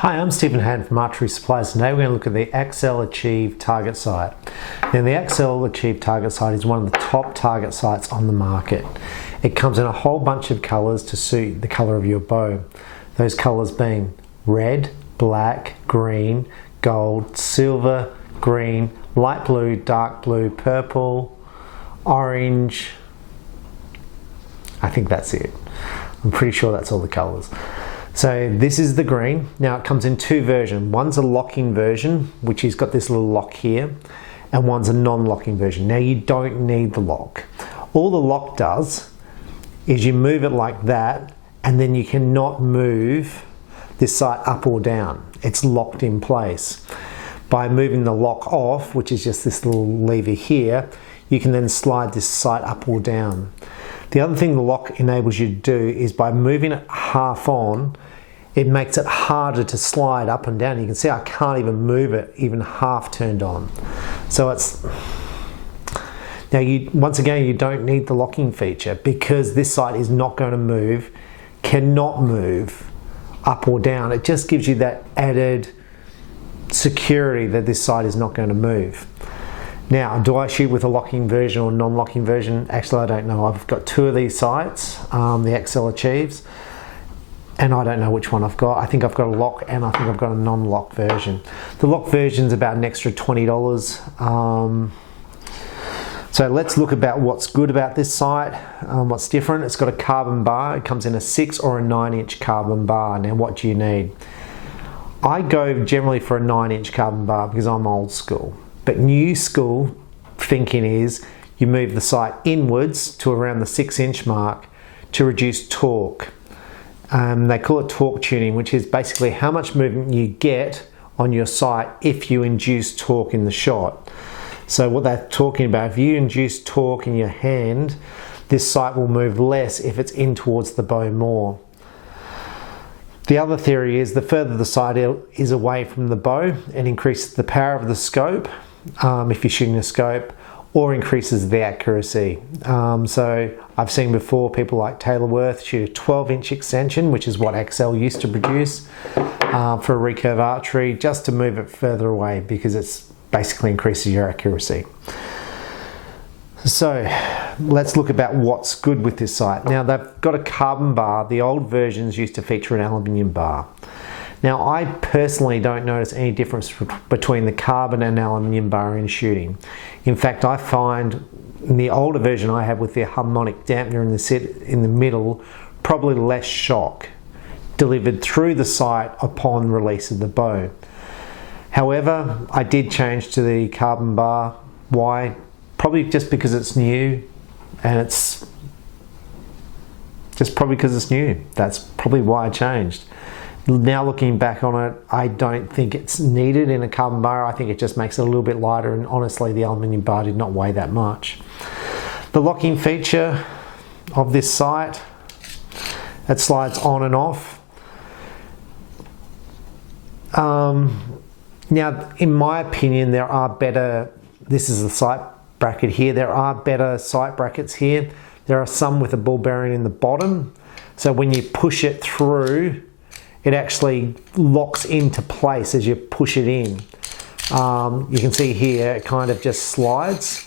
Hi, I'm Stephen Haddon from Archery Supplies. Today we're going to look at the Axcel Achieve target sight. Now the Axcel Achieve target sight is one of the top target sights on the market. It comes in a whole bunch of colours to suit the colour of your bow. Those colours being red, black, green, gold, silver, green, light blue, dark blue, purple, orange. I think that's it. I'm pretty sure that's all the colours. So this is the green. Now it comes in two versions. One's a locking version, which has got this little lock here, and one's a non-locking version. Now you don't need the lock. All the lock does is you move it like that, and then you cannot move this sight up or down. It's locked in place. By moving the lock off, which is just this little lever here, you can then slide this sight up or down. The other thing the lock enables you to do is by moving it half on, it makes it harder to slide up and down. You can see I can't even move it even half turned on. So it's, now once again, you don't need the locking feature because this sight is not going to move, cannot move up or down. It just gives you that added security that this sight is not going to move. Now, do I shoot with a locking version or non-locking version? Actually, I don't know. I've got two of these sights, the Axcel Achieves, and I don't know which one I've got. I think I've got a lock and I think I've got a non-lock version. The lock version is about an extra $20. So let's look about what's good about this sight, what's different. It's got a carbon bar. It comes in a 6 or a 9-inch carbon bar. Now, what do you need? I go generally for a 9-inch carbon bar because I'm old school. But new school thinking is you move the sight inwards to around the 6-inch mark to reduce torque. They call it torque tuning, which is basically how much movement you get on your sight if you induce torque in the shot. So what they're talking about, if you induce torque in your hand, this sight will move less if it's in towards the bow more. The other theory is the further the sight is away from the bow, it increases the power of the scope if you're shooting a scope, or increases the accuracy. So I've seen before people like Taylor Worth shoot a 12-inch extension, which is what Axcel used to produce for a recurve archery, just to move it further away because it's basically increases your accuracy. So let's look about what's good with this sight. Now they've got a carbon bar. The old versions used to feature an aluminium bar. Now I personally don't notice any difference between the carbon and aluminium bar in shooting. In fact, I find in the older version I have with the harmonic dampener in the middle, probably less shock delivered through the sight upon release of the bow. However, I did change to the carbon bar. Why? Probably just because it's new, and it's just probably because it's new. That's probably why I changed. Now looking back on it, I don't think it's needed in a carbon bar. I think it just makes it a little bit lighter, and honestly the aluminium bar did not weigh that much. The locking feature of this sight, it slides on and off. Now in my opinion there are better, this is the sight bracket here, there are better sight brackets here. There are some with a ball bearing in the bottom, so when you push it through it actually locks into place as you push it in. You can see here it kind of just slides.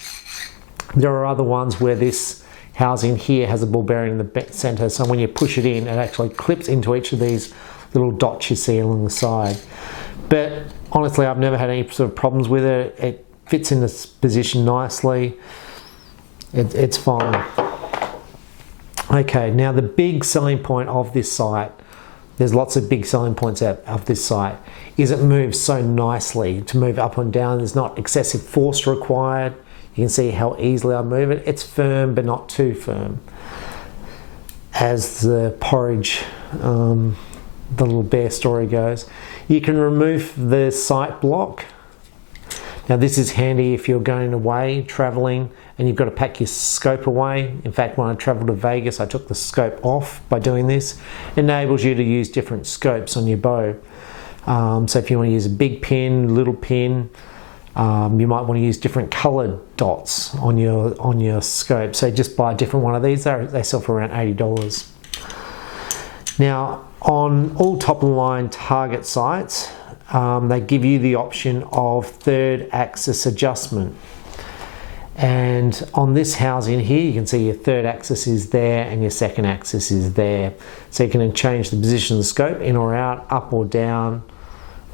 There are other ones where this housing here has a ball bearing in the center, so when you push it in it actually clips into each of these little dots you see along the side. But honestly I've never had any sort of problems with it. It fits in this position nicely. It's fine. Okay, now the big selling point of this sight, there's lots of big selling points of this sight, is it moves so nicely. To move up and down, there's not excessive force required. You can see how easily I move it. It's firm but not too firm. As the porridge, the little bear story goes. You can remove the sight block. Now this is handy if you're going away, traveling, and you've got to pack your scope away. In fact, when I traveled to Vegas, I took the scope off by doing this. It enables you to use different scopes on your bow. So if you want to use a big pin, little pin, you might want to use different colored dots on your scope. So just buy a different one of these. They sell for around $80. Now, On all top-of-the-line target sites, they give you the option of third axis adjustment. And on this housing here, you can see your third axis is there and your second axis is there. So you can change the position of the scope in or out, up or down,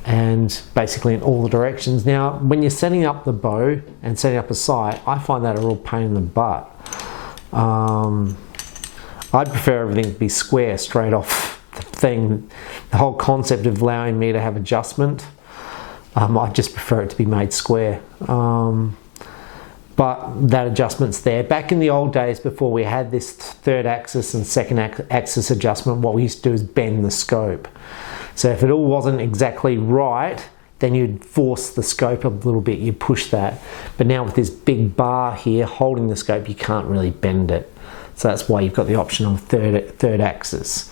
and basically in all the directions. Now, when you're setting up the bow and setting up a sight, I find that a real pain in the butt. I'd prefer everything to be square straight off the thing. The whole concept of allowing me to have adjustment, I just prefer it to be made square. But that adjustment's there. Back in the old days, before we had this third axis and second axis adjustment, what we used to do is bend the scope. So if it all wasn't exactly right, then you'd force the scope a little bit, you push that. But now with this big bar here holding the scope, you can't really bend it. So that's why you've got the option on third axis.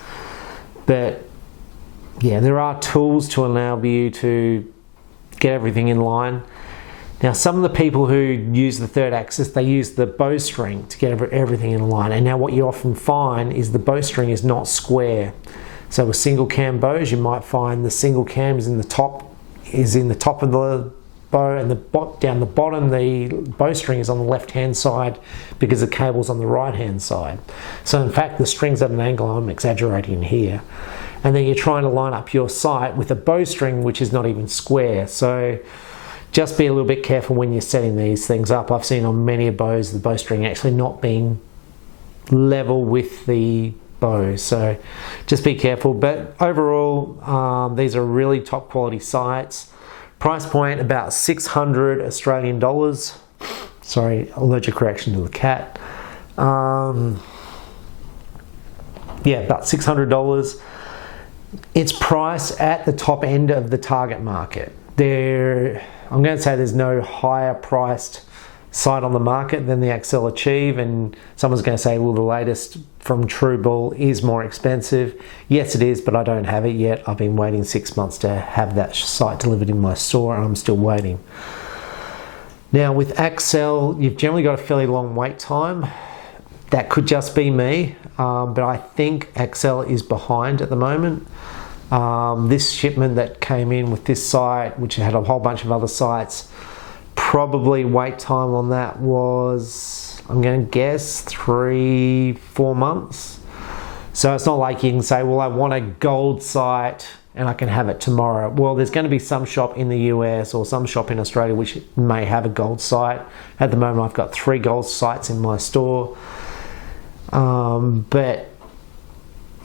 But yeah, there are tools to allow you to get everything in line. Now, some of the people who use the third axis, they use the bowstring to get everything in line. And now what you often find is the bowstring is not square. So with single cam bows, you might find the single cam is in the top of the bow, and down the bottom, the bowstring is on the left-hand side because the cable's on the right-hand side. So in fact, the string's at an angle. I'm exaggerating here. And then you're trying to line up your sight with a bowstring which is not even square. So just be a little bit careful when you're setting these things up. I've seen on many bows the bowstring actually not being level with the bow, so just be careful. But overall, these are really top quality sights. Price point about 600 Australian dollars. Sorry, allergic reaction to the cat. Yeah, about $600. It's priced at the top end of the target market. I'm going to say there's no higher priced sight on the market than the Axcel Achieve, and someone's going to say, well, the latest from Trueball is more expensive. Yes, it is, but I don't have it yet. I've been waiting 6 months to have that sight delivered in my store, and I'm still waiting. Now with Axcel, you've generally got a fairly long wait time. That could just be me, but I think Axcel is behind at the moment. This shipment that came in with this site, which had a whole bunch of other sites, probably wait time on that was, I'm going to guess, 3-4 months. So it's not like you can say, well, I want a gold site and I can have it tomorrow. Well, there's going to be some shop in the US or some shop in Australia which may have a gold site. At the moment, I've got 3 gold sites in my store. But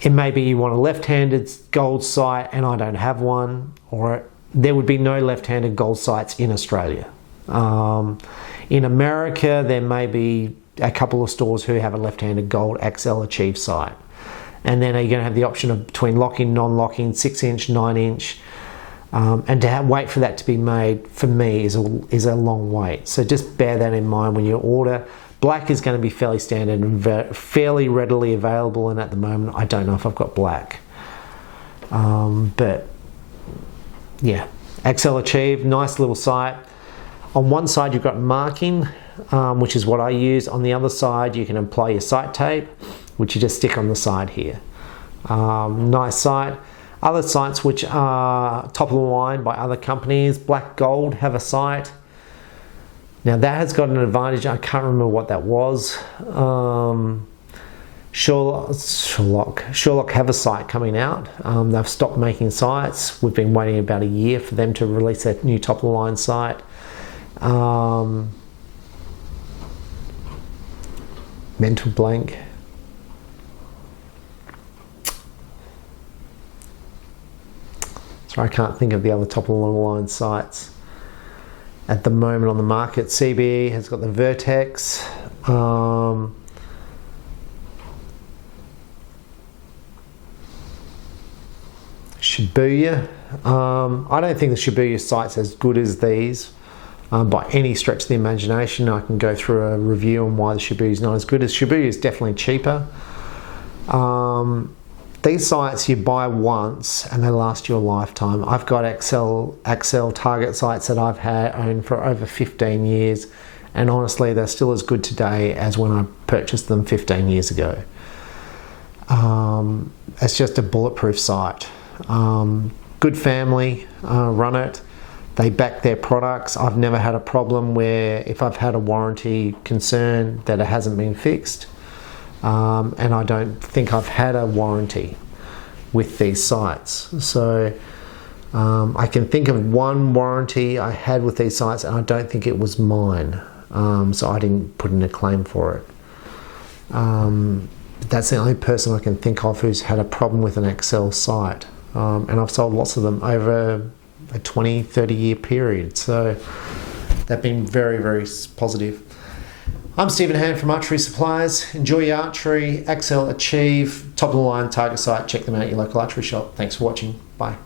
it may be you want a left-handed gold sight and I don't have one, or there would be no left-handed gold sights in Australia. In America, there may be a couple of stores who have a left-handed gold Axcel Achieve sight. And then you're going to have the option of between lock-in, non-lock-in, 6-inch, 9-inch. And to wait for that to be made, for me, is a long wait. So just bear that in mind when you order. Black is going to be fairly standard and fairly readily available, and at the moment I don't know if I've got black. But yeah, Axcel Achieve, nice little sight. On one side you've got marking, which is what I use. On the other side you can apply your sight tape, which you just stick on the side here. Nice sight. Other sights which are top of the line by other companies, Black Gold have a sight. Now that has got an advantage. I can't remember what that was. Sherlock have a sight coming out. They've stopped making sights. We've been waiting about a year for them to release their new top of the line sight. Mental blank. Sorry, I can't think of the other top of the line sights at the moment on the market. CBE has got the Vertex. Shibuya. I don't think the Shibuya sight's as good as these by any stretch of the imagination. I can go through a review on why the Shibuya is not as good. As Shibuya is definitely cheaper. These sights you buy once and they last you a lifetime. I've got Axcel target sights that I've owned for over 15 years, and honestly they're still as good today as when I purchased them 15 years ago. It's just a bulletproof site. Good family run it. They back their products. I've never had a problem where if I've had a warranty concern that it hasn't been fixed. And I don't think I've had a warranty with these sites. So I can think of one warranty I had with these sites, and I don't think it was mine. So I didn't put in a claim for it. That's the only person I can think of who's had a problem with an Axcel site. And I've sold lots of them over a 20, 30 year period. So they've been very, very positive. I'm Stephen Hand from Archery Supplies. Enjoy your archery. Axcel Achieve, top of the line target site. Check them out at your local archery shop. Thanks for watching. Bye.